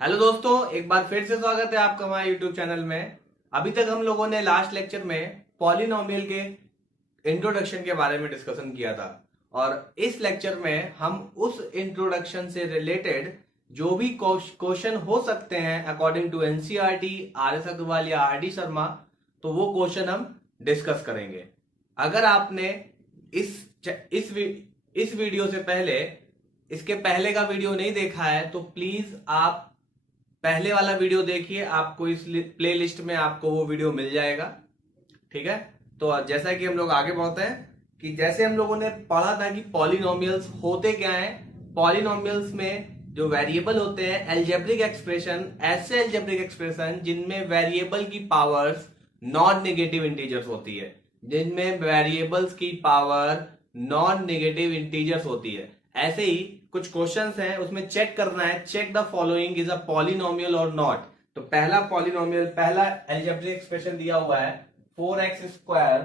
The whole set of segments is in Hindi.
हेलो दोस्तों, एक बार फिर से स्वागत है आपका हमारे यूट्यूब चैनल में। अभी तक हम लोगों ने लास्ट लेक्चर में पॉलिनोमियल के इंट्रोडक्शन के बारे में डिस्कशन किया था और इस लेक्चर में हम उस इंट्रोडक्शन से रिलेटेड जो भी क्वेश्चन हो सकते हैं according to NCERT, R S Agarwal या आर डी शर्मा, तो वो क्वेश्चन हम डिस्कस करेंगे। अगर आपने इस इस इस वीडियो से पहले इसके पहले का वीडियो नहीं देखा है तो प्लीज आप पहले वाला वीडियो देखिए, आपको इस प्ले लिस्ट में आपको वो वीडियो मिल जाएगा। ठीक है, तो जैसा कि हम लोग आगे बढ़ते हैं कि जैसे हम लोगों ने पढ़ा था कि पॉलिनोमियल्स होते क्या हैं। पॉलिनोमियल्स में जो वेरिएबल होते हैं एल्जेब्रिक एक्सप्रेशन, ऐसे एल्जेब्रिक एक्सप्रेशन जिनमें वेरिएबल की पावर्स नॉन नेगेटिव इंटीजर्स होती है, जिनमें वेरिएबल्स की पावर नॉन नेगेटिव इंटीजर्स होती है। ऐसे ही कुछ क्वेश्चंस हैं, उसमें चेक करना है, check the following is a polynomial और नॉट। तो पहला पॉलिनोमियल, पहला एल्जेब्रिक एक्सप्रेशन दिया हुआ है 4x²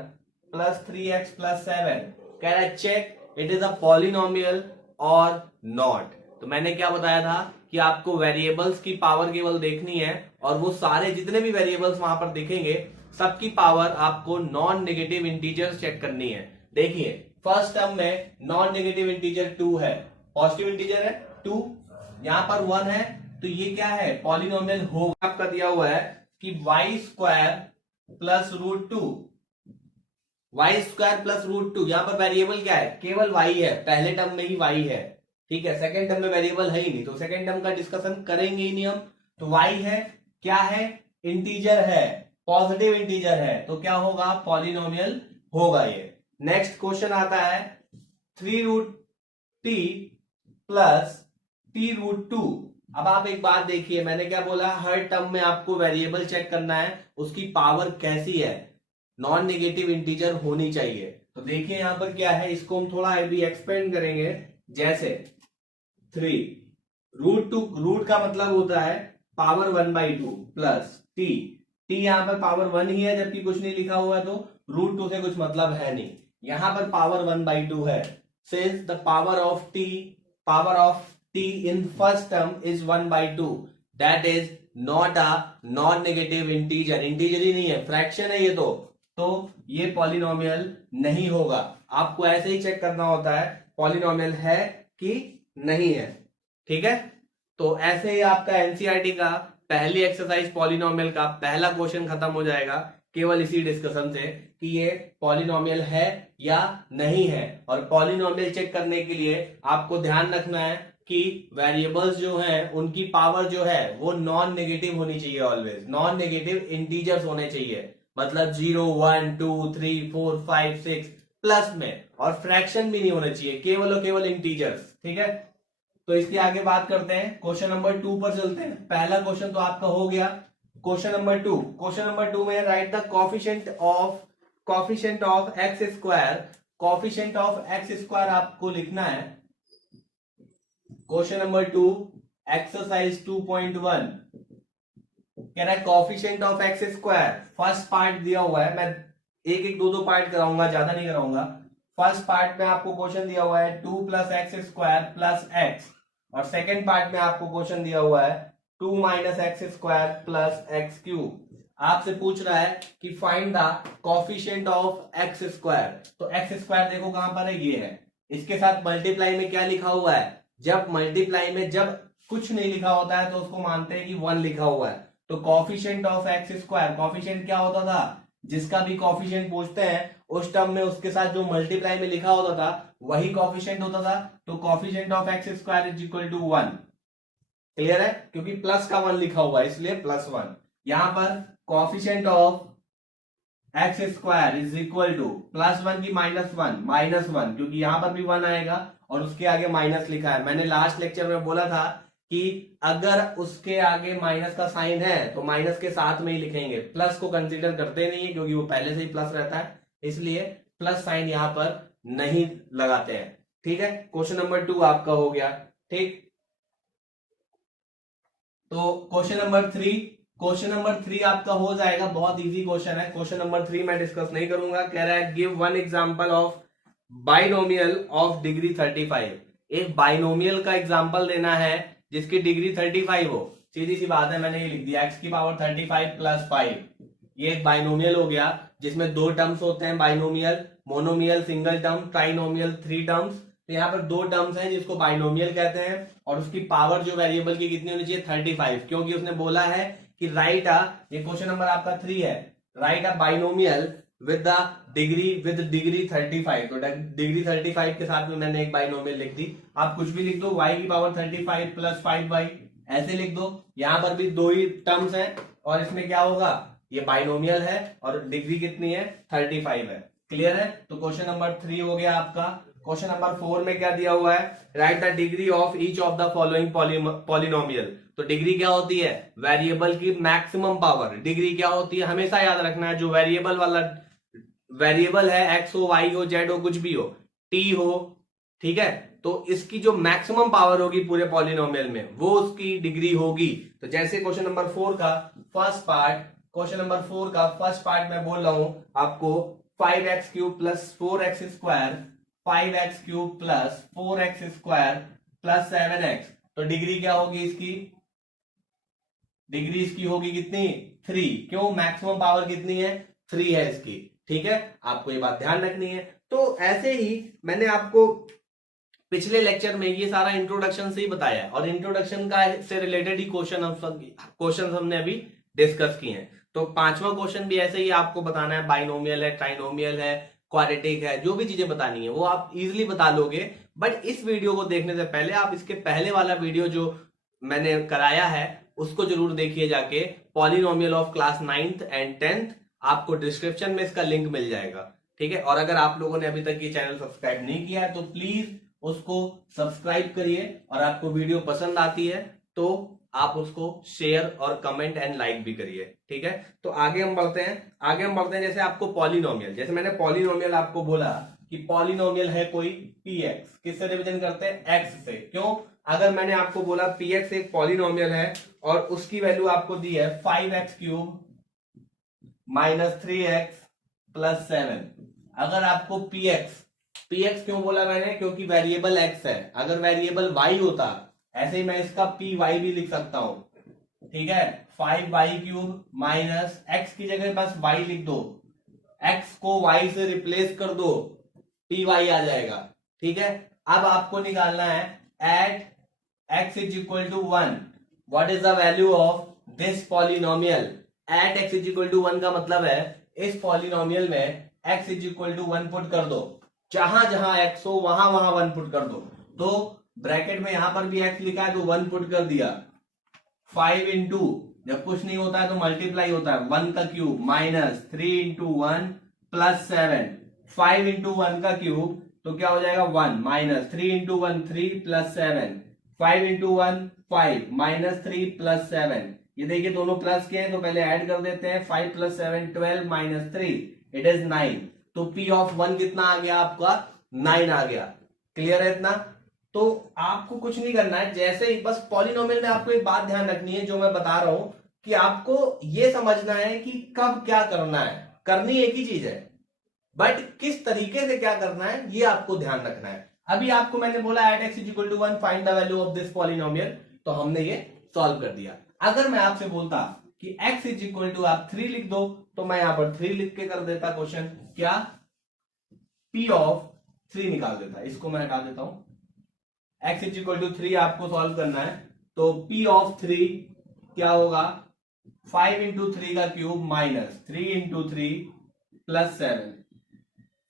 प्लस 3x प्लस 7। कह रहा है check it is a polynomial और नॉट। तो मैंने क्या बताया था कि आपको वेरिएबल्स की पावर केवल देखनी है और वो सारे जितने भी वेरिएबल्स वहां पर दिखेंगे सबकी पावर आपको नॉन नेगेटिव इंटीजर्स चेक करनी है। देखिए फर्स्ट टर्म में नॉन नेगेटिव इंटीजर 2 है, पॉजिटिव इंटीजर है 2, यहां पर 1 है, तो ये क्या है पॉलिनोमियल होगा। आपका दिया हुआ है कि y² प्लस √2, y² प्लस √2, यहां पर वेरिएबल क्या है, केवल y है, पहले टर्म में ही y है। ठीक है, सेकेंड टर्म में वेरिएबल है ही नहीं, तो सेकेंड टर्म का डिस्कशन करेंगे ही नहीं हम। तो y है, क्या है, इंटीजर है, पॉजिटिव इंटीजर है, तो क्या होगा, पॉलिनोमियल होगा ये। नेक्स्ट क्वेश्चन आता है 3√t प्लस t√2। अब आप एक बात देखिए, मैंने क्या बोला, हर टर्म में आपको वेरिएबल चेक करना है, उसकी पावर कैसी है, नॉन नेगेटिव इंटीजर होनी चाहिए। तो देखिए यहां पर क्या है, इसको हम थोड़ा अभी एक्सपेंड करेंगे। जैसे 3√2, रूट का मतलब होता है पावर 1/2 प्लस टी, यहां पर पावर 1 ही है जबकि कुछ नहीं लिखा हुआ है, तो √2 से कुछ मतलब है नहीं, यहां पर पावर 1/2 है। Since the power of t in first term is 1/2, that is not a non negative integer, integer ही नहीं है, फ्रैक्शन है ये तो ये पॉलिनोमियल नहीं होगा। आपको ऐसे ही चेक करना होता है पॉलिनोमियल है कि नहीं है। ठीक है, तो ऐसे ही आपका एनसीईआरटी का पहली एक्सरसाइज पॉलिनोमियल का पहला क्वेश्चन खत्म हो जाएगा, केवल इसी डिस्कशन से कि ये पॉलिनोमियल है या नहीं है। और पॉलिनोमियल चेक करने के लिए आपको ध्यान रखना है कि वेरिएबल्स जो हैं उनकी पावर जो है वो नॉन नेगेटिव होनी चाहिए, ऑलवेज नॉन नेगेटिव इंटीजर्स होने चाहिए, मतलब 0 1 2 3 4 5 6 प्लस में, और फ्रैक्शन भी नहीं होने चाहिए, केवल और केवल इंटीजर्स। ठीक है, तो इसके आगे बात करते हैं, क्वेश्चन नंबर 2 पर चलते हैं। पहला क्वेश्चन तो आपका हो गया। क्वेश्चन नंबर 2 में right the coefficient of x²। आपको लिखना है क्वेश्चन नंबर 2 एक्सरसाइज 2.1। कह रहा है coefficient of x²। First part दिया हुआ है, मैं एक एक दो पार्ट कराऊंगा, ज्यादा नहीं कराऊंगा। फर्स्ट पार्ट में आपको क्वेश्चन दिया हुआ है 2 + x² प्लस x, और सेकेंड पार्ट में आपको क्वेश्चन दिया हुआ है 2 - x² प्लस x³। आपसे पूछ रहा है कि find the coefficient of x²। तो x² देखो कहां पर है, ये है। इसके साथ मल्टीप्लाई में क्या लिखा हुआ है, जब मल्टीप्लाई में जब कुछ नहीं लिखा होता है तो उसको मानते हैं कि 1 लिखा हुआ है। तो कोफिशिएंट ऑफ x², कोफिशिएंट क्या होता था, जिसका भी कोफिशिएंट पूछते हैं उस टर्म में उसके साथ जो मल्टीप्लाई में लिखा होता था वही कोफिशिएंट होता था। तो कोफिशिएंट ऑफ x² = 1। क्लियर है, क्योंकि प्लस का 1 लिखा हुआ है इसलिए +1। यहां पर कोफिशिएंट ऑफ x² = +1 की -1, क्योंकि यहां पर भी 1 आएगा और उसके आगे माइनस लिखा है। मैंने लास्ट लेक्चर में बोला था कि अगर उसके आगे माइनस का साइन है तो माइनस के साथ में ही लिखेंगे, प्लस को कंसीडर करते नहीं है क्योंकि वो पहले से ही प्लस रहता है, इसलिए प्लस साइन यहां पर नहीं लगाते हैं। ठीक है, क्वेश्चन नंबर 2 आपका हो गया। ठीक, तो क्वेश्चन नंबर 3 आपका हो जाएगा, बहुत इजी क्वेश्चन है। क्वेश्चन नंबर 3 मैं डिस्कस नहीं करूंगा। कह रहा है give one example of binomial of degree 35। एक बाइनोमियल का एग्जांपल देना है जिसकी डिग्री 35 हो। सीधी सी बात है, मैंने ये लिख दिया x की पावर 35 प्लस 5। ये एक बाइनोमियल हो गया जिसमें दो टर्म्स होते हैं, binomial, monomial single term, trinomial three terms. तो यहाँ पर दो टर्म्स हैं जिसको बाइनोमियल कहते हैं, और उसकी पावर जो वेरिएबल की कितनी होनी चाहिए 35, क्योंकि उसने बोला है कि राइट ये क्वेश्चन नंबर आपका 3 है, right a binomial with the degree 35। तो डिग्री 35 के साथ में मैंने एक बाइनोमियल लिख दी। आप कुछ भी लिख दो, y की पावर 35 प्लस 5y ऐसे लिख दो। यहां पर भी दो ही टर्म्स हैं और इसमें क्या होगा, ये बाइनोमियल है और डिग्री कितनी है 35 है। क्लियर है? तो क्वेश्चन नंबर 3 हो गया आपका। क्वेश्चन नंबर 4 में क्या दिया हुआ है, right the degree of each of the following polynomial. तो डिग्री क्या होती है, वेरिएबल की मैक्सिमम पावर। डिग्री क्या होती है, हमेशा याद रखना है, जो वेरिएबल वाला वेरिएबल है, एक्स हो, वाई हो, जेड हो, कुछ भी हो, टी हो, ठीक है, तो इसकी जो मैक्सिमम पावर होगी पूरे पॉलिनोमियल में वो उसकी डिग्री होगी। तो जैसे क्वेश्चन नंबर 4 का फर्स्ट पार्ट, क्वेश्चन नंबर 4 का फर्स्ट पार्ट मैं बोल रहा हूं आपको, 5x³ plus 4x² 5x³ plus 4x² plus 7x। तो डिग्री क्या होगी इसकी, डिग्री इसकी होगी कितनी 3। क्यों, मैक्सिमम पावर कितनी है 3 है इसकी। ठीक है, आपको ये बात ध्यान रखनी है। तो ऐसे ही मैंने आपको पिछले लेक्चर में ये सारा इंट्रोडक्शन से ही बताया, और इंट्रोडक्शन का से रिलेटेड ही क्वेश्चन हमने अभी डिस्कस किए हैं। तो पांचवा क्वेश्चन भी ऐसे ही आपको बताना है, बाइनोमियल है, ट्राइनोमियल है, क्वाड्रेटिक है, जो भी चीजें बतानी है वो आप इजीली बता लोगे। बट इस वीडियो को देखने से पहले आप इसके पहले वाला वीडियो जो मैंने कराया है उसको जरूर देखिए जाके, polynomial of class 9th and 10th। आपको डिस्क्रिप्शन में इसका लिंक मिल जाएगा। ठीक है, और अगर आप लोगों ने अभी तक ये चैनल सब्सक्राइब नहीं किया है तो प्लीज उसको सब्सक्राइब करिए, और आपको वीडियो पसंद आती है तो आप उसको शेयर और कमेंट एंड लाइक भी करिए। ठीक है, तो आगे हम बढ़ते हैं। जैसे आपको पॉलिनोमियल, जैसे मैंने पॉलिनोमियल आपको बोला कि पॉलिनोमियल है कोई px, किससे डिवीजन करते हैं x से। क्यों, अगर मैंने आपको बोला px एक पॉलिनोमियल है और उसकी वैल्यू आपको दी है 5x³ माइनस 3x प्लस 7। अगर आपको px क्यों बोला मैंने, क्योंकि वेरिएबल x है। अगर वेरिएबल y होता, ऐसे ही मैं इसका py भी लिख सकता हूं। ठीक है, 5y³ माइनस x की जगह बस y लिख दो, x को y से रिप्लेस कर दो, py आ जाएगा। ठीक है, अब आपको निकालना है at x is equal to 1 what is the value of this polynomial. At x is equal to 1 का मतलब है इस पॉलिनोमियल में x is equal to 1 put कर दो, जहां जहां x हो वहां वहां 1 पुट कर दो। तो ब्रैकेट में यहां पर भी x लिखा है तो 1 पुट कर दिया। 5 इंटू, जब कुछ नहीं होता है तो मल्टीप्लाई होता है, 1 का cube minus 3 into 1 plus 7। 5 into 1 का क्यूब तो क्या हो जाएगा 1 minus 3 into 1 3 plus 7। 5 into 1 5 minus 3 plus 7। ये देखिए दोनों प्लस के हैं तो पहले ऐड कर देते हैं, 5 प्लस 7 12 माइनस 3 इट इज 9। तो P ऑफ 1 कितना आ गया आपका 9 आ गया। क्लियर है इतना? तो आपको कुछ नहीं करना है, जैसे ही बस पॉलिनोमियल में आपको एक बात ध्यान रखनी है जो मैं बता रहा हूं कि आपको ये समझना है कि कब क्या करना है। करनी एक ही चीज है, बट किस तरीके से क्या करना है ये आपको ध्यान रखना है। अभी आपको मैंने बोला at x equal to 1 find the value of this polynomial, तो हमने ये सॉल्व कर दिया। अगर मैं आपसे बोलता कि x इज इक्वल टू आप 3 लिख दो, तो मैं यहां पर 3 लिख के कर देता क्वेश्चन, क्या P ऑफ 3 निकाल देता। इसको मैं हटा देता हूं, x इज इक्वल टू 3 आपको सॉल्व करना है, तो P ऑफ 3 क्या होगा 5 इंटू 3 का cube minus 3 into 3 plus 7।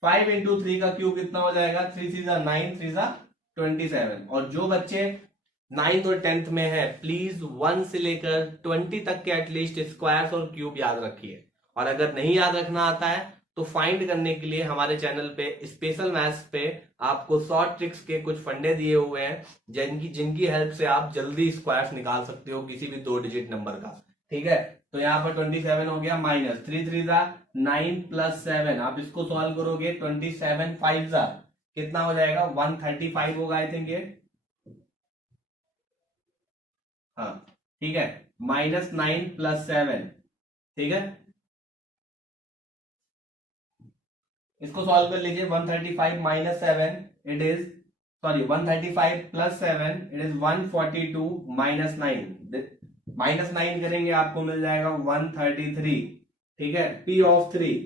5 into 3 का क्यूब कितना हो जाएगा, 3 3 9 3 27। और जो बच्चे 9th और 10th में है प्लीज 1 से लेकर 20 तक के एटलीस्ट स्क्वायर्स और क्यूब याद रखिए। और अगर नहीं याद रखना आता है तो फाइंड करने के लिए हमारे चैनल पे स्पेशल मैथ्स पे आपको शॉर्ट ट्रिक्स के कुछ फंडे दिए हुए हैं जिनकी हेल्प से आप जल्दी स्क्वायर्स निकाल सकते हो किसी भी 2 डिजिट नंबर का। ठीक है, तो यहाँ पर 27 हो गया माइनस 3 3 9 प्लस 7। आप इसको सॉल्व करोगे 27 5 कितना हो जाएगा 135 होगा आई थिंक ये। हाँ ठीक है, माइनस 9 प्लस 7। ठीक है, इसको सॉल्व कर लीजिए। 135 minus 7 it is 135 plus 7 it is 142 minus 9। -9 करेंगे आपको मिल जाएगा 133। ठीक है, P ऑफ 3।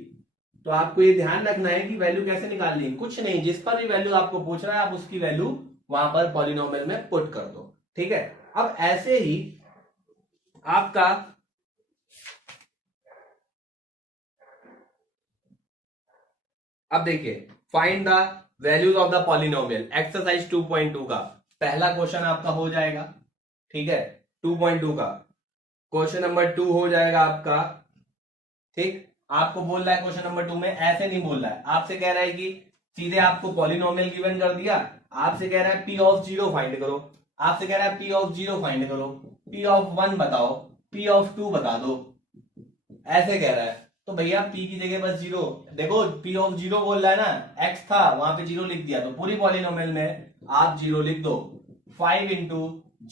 तो आपको ये ध्यान रखना है कि वैल्यू कैसे निकालनी है, कुछ नहीं, जिस पर भी वैल्यू आपको पूछ रहा है आप उसकी वैल्यू वहां पर पॉलिनोमियल में पुट कर दो। ठीक है, अब ऐसे ही आपका अब देखिए, find the values of the polynomial, exercise 2.2 का पहला क्वेश्चन आपका हो जाएगा। ठीक है, 2.2 का क्वेश्चन नंबर 2 हो जाएगा आपका। ठीक, आपको बोल रहा है क्वेश्चन नंबर 2 में ऐसे नहीं बोल रहा है, आपसे कह रहा है कि सीधे आपको पॉलिनोमियल गिवन कर दिया, आपसे कह रहा है P ऑफ 0 फाइंड करो, आपसे कह रहा है P ऑफ 0 फाइंड करो, P ऑफ 1 बताओ, P ऑफ 2 बता दो, ऐसे कह रहा है। तो भैया P की जगह बस 0, देखो P ऑफ 0 बोल रहा है ना, x था वहां पे 0 लिख दिया, तो पूरी पॉलिनोमियल में आप 0 लिख दो। 5 इंटू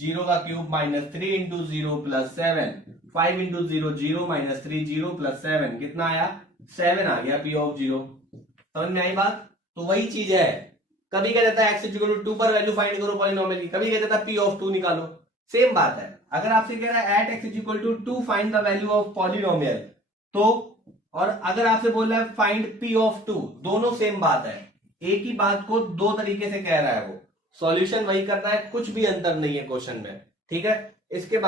0 का cube minus 3 into 0 plus 7, 5 into 0 0 minus 3 0 plus 7 कितना आया, 7 आ गया P ऑफ 0। समझ में आई बात? तो वही चीज है, कभी कह देता है x इक्वल टू 2 पर वैल्यू फाइंड करो पॉलिनोमियल की, कभी कह देता है P ऑफ 2 निकालो, सेम बात है। अगर आपसे कह रहा है at x equal to 2 find the value of polynomial, तो और अगर आपसे बोल रहा है फाइंड P ऑफ 2, दोनों सेम बात है, एक ही बात को दो तरीके से कह रहा है, वो सॉल्यूशन वही करना है, कुछ भी अंतर नहीं है क्वेश्चन में। ठीक है, इसके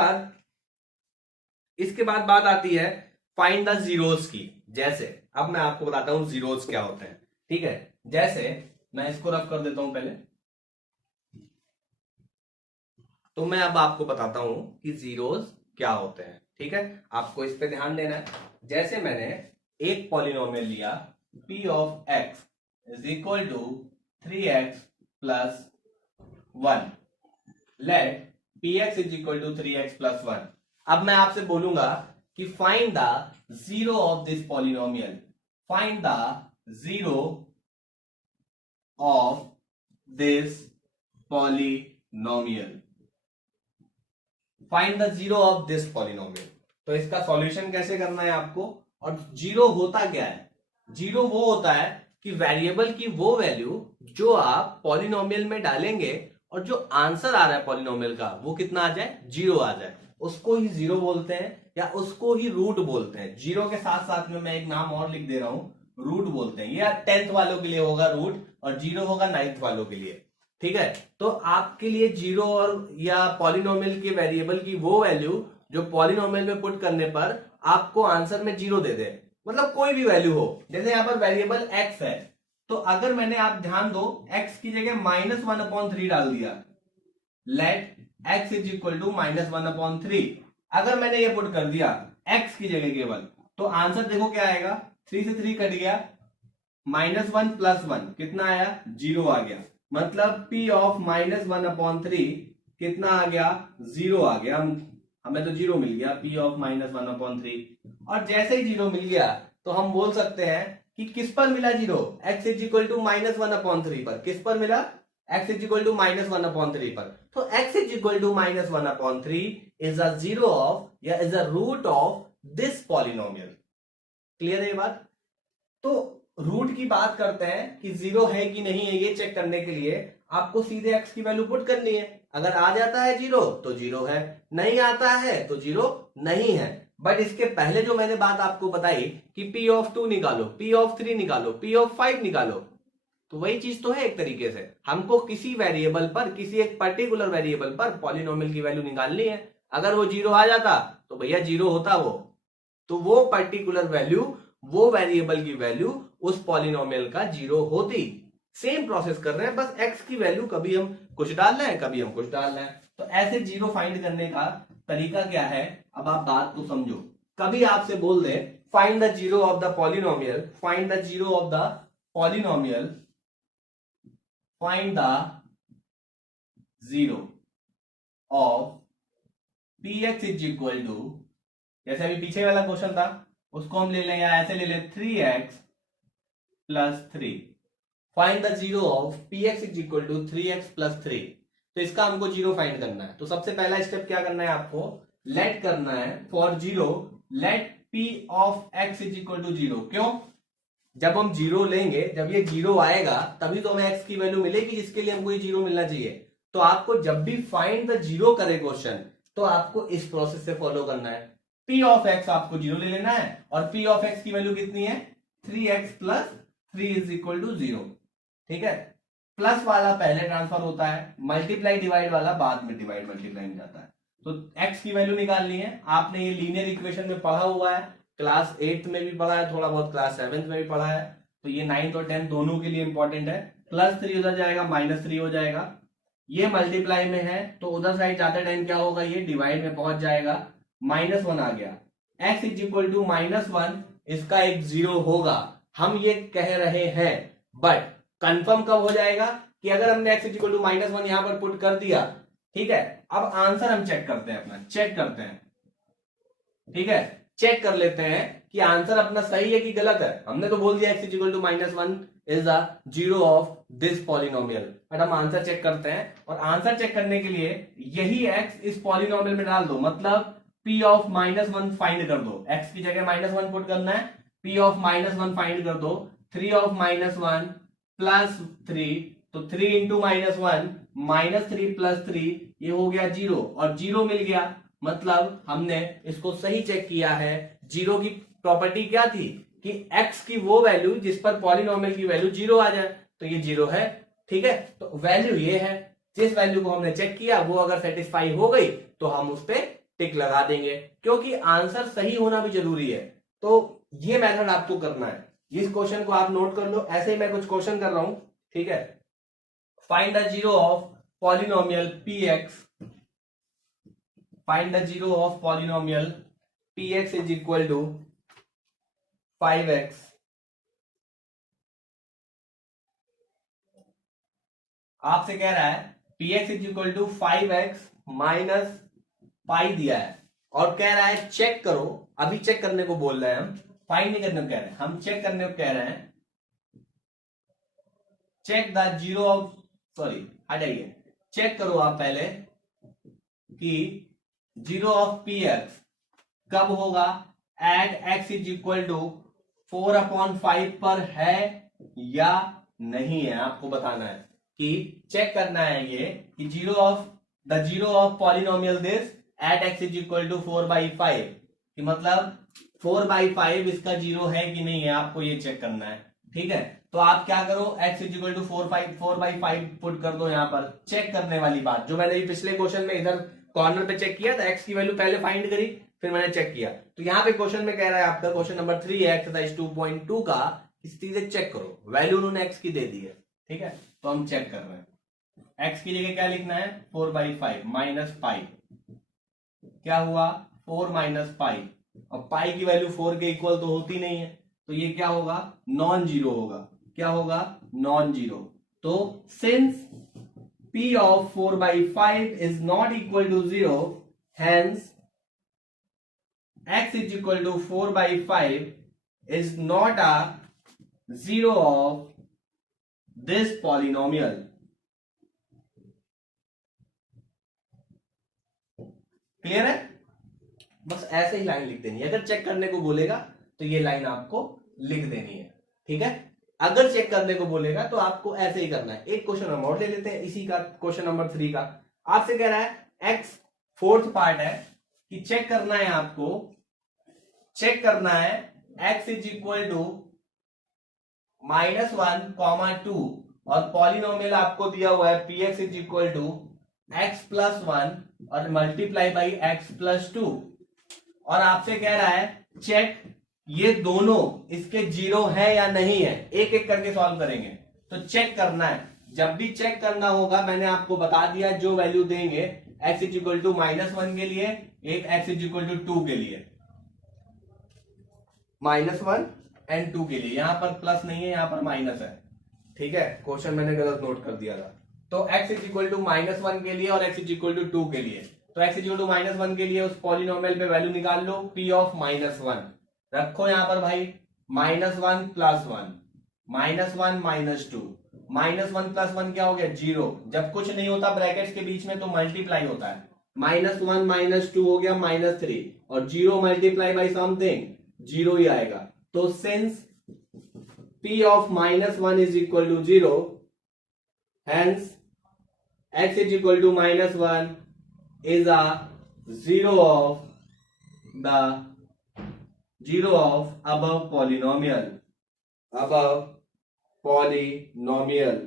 बाद बात आती है फाइंड द जीरोस की। जैसे अब मैं आपको बताता हूं जीरोस क्या होते हैं। ठीक है, जैसे मैं इसको रफ कर देता हूं पहले, तो मैं अब आपको बताता हूं कि जीरोस क्या होते हैं। ठीक है, आपको इस पे ध्यान देना है। जैसे मैंने एक पॉलिनोमियल लिया P of x is equal to 3x plus 1, let Px is equal to 3x plus 1। अब मैं आपसे बोलूंगा कि find the zero of this polynomial, find the zero of this polynomial, find the zero of this polynomial. तो इसका सॉल्यूशन कैसे करना है आपको, और जीरो होता क्या है, जीरो वो होता है कि वेरिएबल की वो वैल्यू जो आप पॉलिनोमियल में डालेंगे और जो आंसर आ रहा है पॉलिनोमियल का वो कितना आ जाए, जीरो आ जाए, उसको ही जीरो बोलते हैं या उसको ही रूट बोलते हैं। जीरो के साथ साथ में मैं एक नाम और लिख दे रहा हूं, रूट बोलते हैं। ये 10th वालों के लिए होगा रूट, और जीरो होगा 9th वालों के लिए। ठीक है, तो आपके लिए जीरो और या पॉलिनोमियल के वेरिएबल की वो वैल्यू जो पॉलिनोमियल में पुट करने पर आपको आंसर में जीरो दे दे, मतलब कोई भी वैल्यू हो। जैसे यहां पर वेरिएबल x है, तो अगर मैंने, आप ध्यान दो, x की जगह -1/3 डाल दिया, let x is equal to -1/3, अगर मैंने ये पुट कर दिया x की जगह केवल, तो आंसर देखो क्या आएगा, 3 से 3 कट गया, -1 प्लस 1 कितना आया, 0 आ गया। मतलब P ऑफ -1/3 कितना आ गया, 0 आ गया, हमें तो 0 मिल गया, P ऑफ -1/3। और जैसे ही 0 मिल गया तो हम बोल सकते हैं कि किस पर मिला 0, x इज इक्वल टू -1/3 पर। किस पर मिला, x इज इक्वल टू -1/3 पर। तो x is equal to -1/3 is a zero of या is a root of this polynomial. Clear है ये बात? तो रूट की बात करते हैं कि जीरो है कि नहीं है, ये चेक करने के लिए आपको सीधे x की वैल्यू पुट करनी है। अगर आ जाता है जीरो तो जीरो है, नहीं आता है तो जीरो नहीं है। बट इसके पहले जो मैंने बात आपको बताई कि P ऑफ 2 निकालो, P ऑफ 3 निकालो, P ऑफ 5 निकालो, तो वही चीज तो है। एक तरीके से हमको किसी वेरिएबल पर, किसी एक पर्टिकुलर वेरिएबल पर पॉलिनोमियल की वैल्यू निकालनी है। अगर वो जीरो आ जाता तो भैया जीरो होता वो, तो वो पर्टिकुलर वैल्यू, वो वेरिएबल की वैल्यू उस पॉलिनोमियल का जीरो होती। सेम प्रोसेस कर रहे हैं, बस x की वैल्यू कभी हम कुछ डाल रहे हैं, कभी हम कुछ डाल रहे हैं। तो ऐसे जीरो फाइंड करने का तरीका क्या है, अब आप बात को समझो। कभी आपसे बोल दे find the zero of the polynomial, find the zero of the polynomial, find the zero of px is equal to, जैसे अभी पीछे वाला क्वेश्चन था उसको हम ले लें, या ऐसे ले लें 3x plus 3, find the zero of px is equal to 3x plus 3। तो इसका हमको जीरो फाइंड करना है। तो सबसे पहला स्टेप क्या करना है आपको, लेट करना है for zero, let p of x is equal to zero. क्यों, जब हम जीरो लेंगे, जब ये जीरो आएगा तभी तो हमें x की वैल्यू मिलेगी जिसके लिए हमको ये जीरो मिलना चाहिए। तो आपको जब भी फाइंड द जीरो करे क्वेश्चन, तो आपको इस प्रोसेस से फॉलो करना है। P ऑफ x आपको 0 ले लेना है और P ऑफ x की वैल्यू कितनी है 3x plus 3 is equal to 0। ठीक है, प्लस वाला पहले ट्रांसफर होता है, मल्टीप्लाई डिवाइड वाला बाद में डिवाइड मल्टीप्लाई में जाता है। तो x की वैल्यू निकालनी है। आपने ये लीनियर इक्वेशन में पढ़ा हुआ है, क्लास 8th में भी पढ़ा है, थोड़ा बहुत क्लास 7th में भी पढ़ा है, तो ये 9th और 10th दोनों के लिए इंपॉर्टेंट है। +3 उधर जाएगा, -3 हो जाएगा, ये मल्टीप्लाई में है तो उधर साइड जाते टाइम क्या होगा, ये डिवाइड में पहुंच जाएगा, -1 आ गया। x इज इक्वल टू -1, इसका एक 0 होगा, हम ये कह रहे हैं। बट कंफर्म कब हो जाएगा कि अगर हमने x इज इक्वल टू -1 यहां पर पुट कर दिया, ठीक है। अब आंसर हम चेक करते हैं, अपना चेक करते हैं, ठीक है, चेक कर लेते हैं कि आंसर अपना सही है कि गलत है। हमने तो बोल दिया x is equal to -1 is the 0 of this polynomial, but हम आंसर चेक करते हैं। और आंसर चेक करने के लिए यही x इस पॉलिनोमियल में डाल दो, मतलब p ऑफ -1 फाइंड कर दो। x की जगह -1 पुट करना है, p ऑफ -1 फाइंड कर दो। 3 ऑफ -1 प्लस 3, तो 3 इंटू -1 -3 प्लस 3, ये हो गया 0 और 0 मिल गया, मतलब हमने इसको सही चेक किया है। 0 की प्रॉपर्टी क्या थी कि x की वो वैल्यू जिस पर पॉलिनोमियल की वैल्यू 0 आ जाए, तो ये 0 है। ठीक है, तो वैल्यू ये है, जिस वैल्यू को हमने चेक किया वो अगर सेटिस्फाई हो गई तो हम उस पर टिक लगा देंगे, क्योंकि आंसर सही होना भी जरूरी है। तो ये मेथड आपको करना है, इस क्वेश्चन को आप नोट कर लो। ऐसे ही मैं कुछ क्वेश्चन कर रहा हूं, ठीक है। Find the 0 of polynomial px, find the 0 of polynomial px is equal to 5x। आपसे कह रहा है px is equal to 5x minus pi दिया है और कह रहा है चेक करो। अभी चेक करने को बोल रहे हैं, हम फाइंड नहीं करने को कह रहे हैं, हम चेक करने को कह रहे हैं। चेक द 0 ऑफ, सॉरी हटाइए, चेक करो आप पहले कि 0 ऑफ px कब होगा, at x is equal to 4/5 पर है या नहीं है। आपको बताना है कि चेक करना है ये कि 0 of polynomial this at x is equal to 4/5, कि मतलब 4/5 इसका 0 है कि नहीं है, आपको ये चेक करना है। ठीक है, तो आप क्या करो, x is equal to 4/5 put कर दो यहाँ पर। चेक करने वाली बात जो मैंने पिछले क्वेश्चन में इधर कॉर्नर पे चेक किया था, x की वैल्यू पहले फाइंड करी फिर मैंने चेक किया, तो यहाँ पे क्वेश्चन में कह रहा है आपका क्वेश्चन नंबर 3 है एक्सरसाइज 2.2 का, इस चीजें चेक करो। वैल्यू उन्होंने x की दे दी है, ठीक है, तो हम चेक कर रहे हैं। x की जगह क्या लिखना है, 4/5 माइनस पाई, क्या हुआ 4 माइनस पाई, और पाई की वैल्यू 4 के इक्वल तो होती नहीं है, तो ये क्या होगा, नॉन जीरो होगा। क्या होगा, नॉन जीरो। तो since p of 4/5 is not equal to 0, hence x is equal to 4/5 is not a 0 of this polynomial। Clear है, बस ऐसे ही लाइन लिख देनी है। अगर चेक करने को बोलेगा तो ये लाइन आपको लिख देनी है, ठीक है। अगर चेक करने को बोलेगा तो आपको ऐसे ही करना है। एक क्वेश्चन हम और ले लेते हैं इसी का, क्वेश्चन नंबर 3 का। आपसे कह रहा है x फोर्थ पार्ट है कि चेक करना है, आपको चेक करना है x इज इक्वल टू -1, 2 और पॉलिनोमियल आपको दिया हुआ है px is equal to x+1 और मल्टीप्लाई बाई x+2, और आपसे कह रहा है चेक ये दोनों इसके 0 है या नहीं है। एक एक करके सॉल्व करेंगे, तो चेक करना है। जब भी चेक करना होगा मैंने आपको बता दिया, जो वैल्यू देंगे x इज इक्वल टू -1 के लिए, एक x इज इक्वल टू 2 के लिए, -1 एंड 2 के लिए। यहां पर प्लस नहीं है, यहां पर माइनस है, ठीक है, क्वेश्चन मैंने गलत नोट कर दिया था। तो x इज इक्वल टू -1 के लिए और x इज इक्वल टू 2 के लिए, तो x इज इक्वल टू -1 के लिए उस पॉलिनोमियल पे वैल्यू निकाल लो, p ऑफ -1 रखो यहां पर भाई, -1 प्लस 1, -1 माइनस 2, -1 प्लस 1 क्या हो गया, 0। जब कुछ नहीं होता ब्रैकेट्स के बीच में तो मल्टीप्लाई होता है, -1 माइनस 2 हो गया -3, और 0 मल्टीप्लाई बाई समथिंग 0 ही आएगा। तो since p of -1 is equal to 0, hence x is equal to -1 is a zero of above polynomial.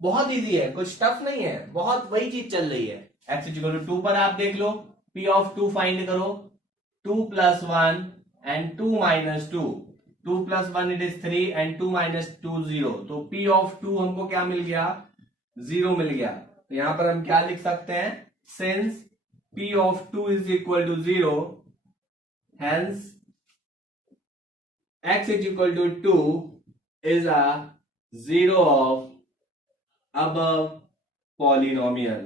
बहुत इजी है, कुछ टफ नहीं है, बहुत वही चीज चल रही है। x इक्वल टू 2 पर आप देख लो, p ऑफ 2 फाइंड करो, 2 plus 1 and 2 minus 2, 2 plus 1 it is 3 and 2 minus 2 0, तो p ऑफ 2 हमको क्या मिल गया, 0 मिल गया। तो यहां पर हम क्या लिख सकते हैं, since p of 2 is equal to 0, hence x is equal to 2 is a zero of above polynomial।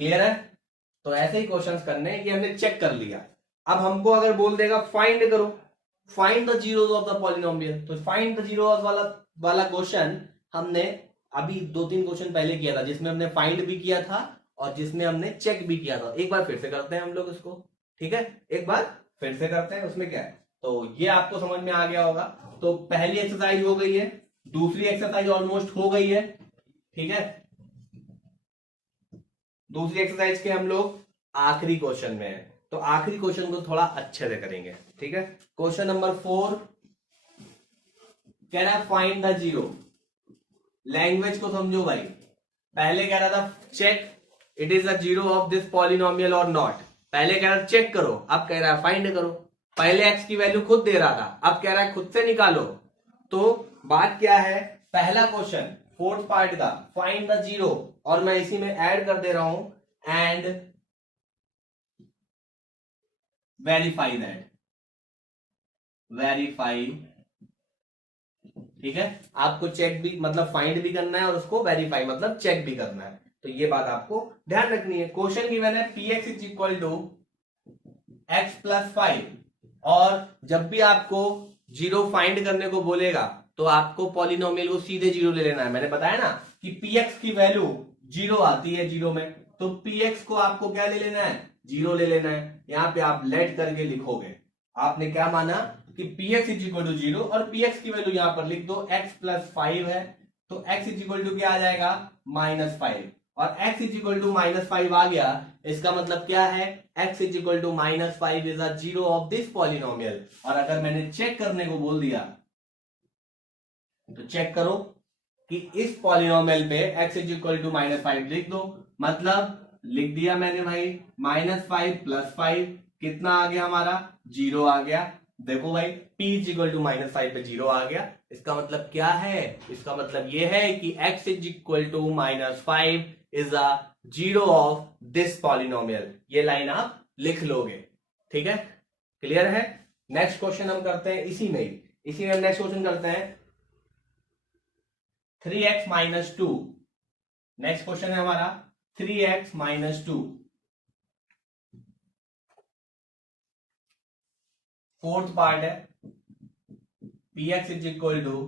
Clear है? तो ऐसे ही क्वेश्चंस करने, ये हमने चेक कर लिया। अब हमको अगर बोल देगा फाइंड करो, find the zeros of the polynomial, तो फाइंड द जीरोस वाला क्वेश्चन हमने अभी 2-3 क्वेश्चन पहले किया था, जिसमें हमने फाइंड भी किया था और जिसमें हमने चेक भी किया था। एक बार फिर से करते हैं हम लोग इसको, ठीक है, एक बार फिर से करते हैं, उसमें क्या है। तो ये आपको समझ में आ गया होगा। तो पहली एक्सरसाइज हो गई है, दूसरी एक्सरसाइज ऑलमोस्ट हो गई है, ठीक है। दूसरी एक्सरसाइज के हम लोग आखिरी क्वेश्चन में है, तो आखिरी क्वेश्चन को थोड़ा अच्छे से करेंगे, ठीक है। क्वेश्चन नंबर 4 कह रहा है फाइंड द जीरो। लैंग्वेज को समझो भाई, पहले कह रहा था check it is the zero of this polynomial और नॉट। पहले कह रहा था चेक करो, अब कह रहा है फाइंड करो। पहले x की वैल्यू खुद दे रहा था, अब कह रहा है खुद से निकालो। तो बात क्या है, पहला क्वेश्चन 4th पार्ट का फाइंड द जीरो, और मैं इसी में ऐड कर दे रहा हूं एंड वेरीफाई दैट, वेरीफाई, ठीक है। आपको चेक भी मतलब फाइंड भी करना है और उसको वेरीफाई मतलब चेक भी करना है, तो ये बात आपको ध्यान रखनी है। क्वेश्चन गिवन है px is equal to x plus 5, और जब भी आपको जीरो फाइंड करने को बोलेगा तो आपको पॉलिनोमियल को सीधे जीरो ले लेना है। मैंने बताया ना कि px की वैल्यू जीरो आती है जीरो में, तो px को आपको क्या ले लेना है, जीरो ले लेना है। यहां पे आप लेट करके लिखोगे, आपने क्या माना कि px is equal to zero, और px की वैल्यू यहां पर लिख दो, x प्लस 5 है, तो x इज इक्वल टू क्या आ जाएगा, -5, और x इज इक्वल टू -5 आ गया। इसका मतलब क्या है, x is equal to -5 is a zero of this polynomial. और अगर मैंने चेक करने को बोल दिया तो चेक करो कि इस पॉलिनोमियल पे x इज इक्वल टू -5 लिख दो, मतलब लिख दिया मैंने भाई, -5 प्लस 5 कितना आ गया हमारा, जीरो आ गया। देखो भाई p इज इक्वल टू -5 पे जीरो आ गया, इसका मतलब क्या है, इसका मतलब ये है कि x is equal to -5 is a zero of this polynomial. ये लाइन आप लिख लोगे, ठीक है, क्लियर है। नेक्स्ट क्वेश्चन हम करते हैं इसी में हम नेक्स्ट क्वेश्चन करते हैं 3x माइनस 2। नेक्स्ट क्वेश्चन है हमारा 3x माइनस 2, 4th पार्ट है, px is equal to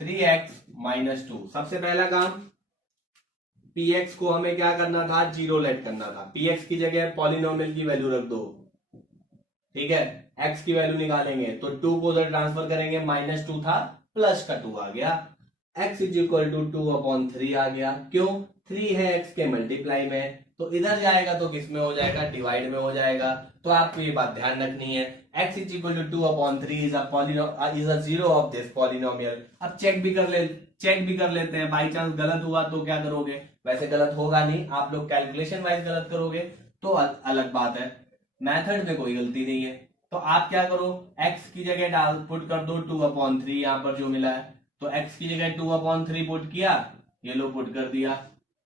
3x minus 2। सबसे पहला काम, px को हमें क्या करना था, जीरो लेट करना था। px की जगह पॉलिनोमियल की वैल्यू रख दो, ठीक है। x की वैल्यू निकालेंगे तो 2 को उधर ट्रांसफर करेंगे, -2 था प्लस का 2 आ गया, x इज इक्वल टू 2/3 आ गया। क्यों, 3 है x के मल्टीप्लाई में, तो इधर जाएगा तो किस में हो जाएगा, डिवाइड में हो जाएगा। तो आपको ये बात ध्यान रखनी है, x is equal to 2/3 is a zero of this polynomial. अब चेक भी कर लेते हैं, बाई चांस गलत हुआ तो क्या करोगे, वैसे गलत होगा नहीं, आप लोग कैलकुलेशन वाइज गलत करोगे तो अलग बात है, मेथड में कोई गलती नहीं है। तो आप क्या करो, x की जगह पुट कर दो 2/3, यहां पर जो मिला है, तो x की जगह 2/3 पुट किया, ये लो पुट कर दिया,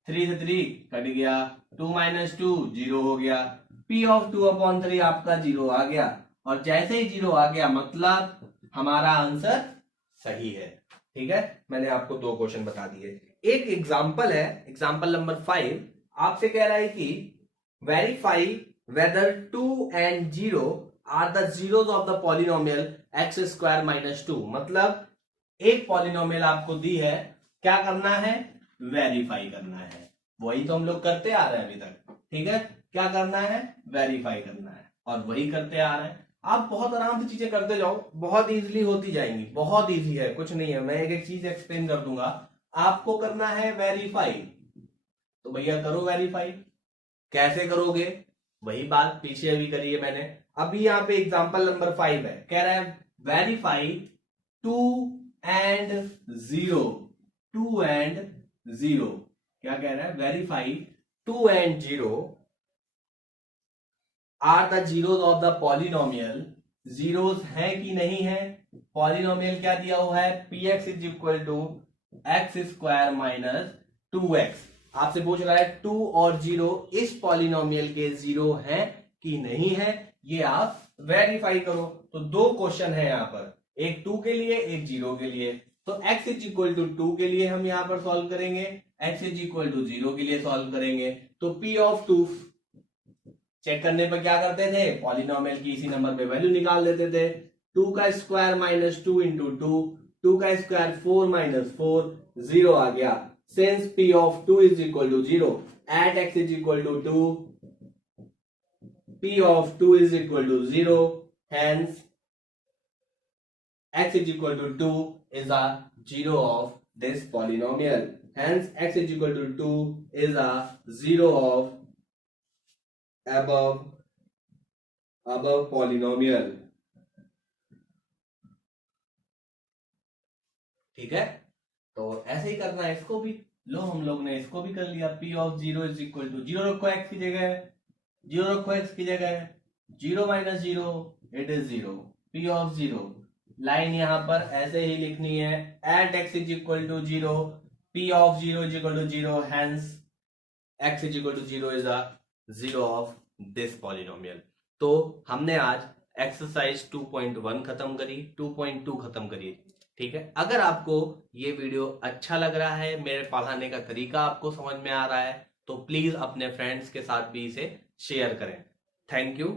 3 से 3 कट गया, 2 - 2 जीरो हो गया, p ऑफ 2/3 आपका जीरो आ गया। और जैसे ही जीरो आ गया मतलब हमारा आंसर सही है, ठीक है। मैंने आपको 2 क्वेश्चन बता दिए। एक एग्जाम्पल है, एग्जाम्पल नंबर 5, आपसे कह रहा है कि verify whether 2 and 0 are the zeros of the polynomial x² - 2। मतलब एक पॉलिनोमियल आपको दी है, क्या करना है, वेरीफाई करना है। वही तो हम लोग करते आ रहे हैं अभी तक, ठीक है। क्या करना है, वेरीफाई करना है, और वही करते आ रहे हैं। आप बहुत आराम से चीजें करते जाओ, बहुत इजीली होती जाएंगी, बहुत इजी है, कुछ नहीं है। मैं एक एक चीज एक्सप्लेन कर दूंगा, आपको करना है वेरीफाई। तो भैया करो वेरीफाई। कैसे करोगे? वही बात पीछे अभी करी है मैंने। अभी यहां पे एग्जांपल नंबर 5 है, कह रहा है वेरीफाई 2 and 0। 2 and 0 क्या कह रहा है? Verify 2 and 0 are the zeros of the polynomial. Zeros है कि नहीं है? पॉलिनोमियल क्या दिया हुआ है? P x is equal to x square minus 2x। आपसे पूछ रहा है 2 और 0 इस पॉलिनोमियल के जीरो हैं कि नहीं है, ये आप वेरीफाई करो। तो दो क्वेश्चन है यहां पर, एक 2 के लिए एक 0 के लिए। तो x इज इक्वल टू 2 के लिए हम यहां पर सॉल्व करेंगे, x इज इक्वल टू 0 के लिए सॉल्व करेंगे। तो p ऑफ 2 चेक करने पर क्या करते थे? पॉलिनोमियल की इसी नंबर पे वैल्यू निकाल देते थे। 2 का स्क्वायर माइनस 2 इंटू 2, 2 का स्क्वायर 4 माइनस 4, 0 आ गया। Since p of 2 is equal to 0 at x is equal to 2, p of 2 is equal to 0, hence x is equal to 2 is a 0 of this polynomial. Hence x is equal to 2 is a 0 of above polynomial. ठीक है, तो ऐसे ही करना है इसको भी। लो हम लोग ने इसको भी कर लिया। p of 0 is equal to 0 रखो x की जगह, 0 रखो x की जगह, 0 minus 0 it is 0। p of 0 line यहां पर ऐसे ही लिखनी है, at x is equal to 0, p of 0 is equal to 0, hence x is equal to 0 is a 0 of this polynomial. तो हमने आज एक्सरसाइज 2.1 खत्म करी, 2.2 खत्म करी। ठीक है, अगर आपको ये वीडियो अच्छा लग रहा है, मेरे पढ़ाने का तरीका आपको समझ में आ रहा है, तो प्लीज अपने फ्रेंड्स के साथ भी इसे शेयर करें। Thank you.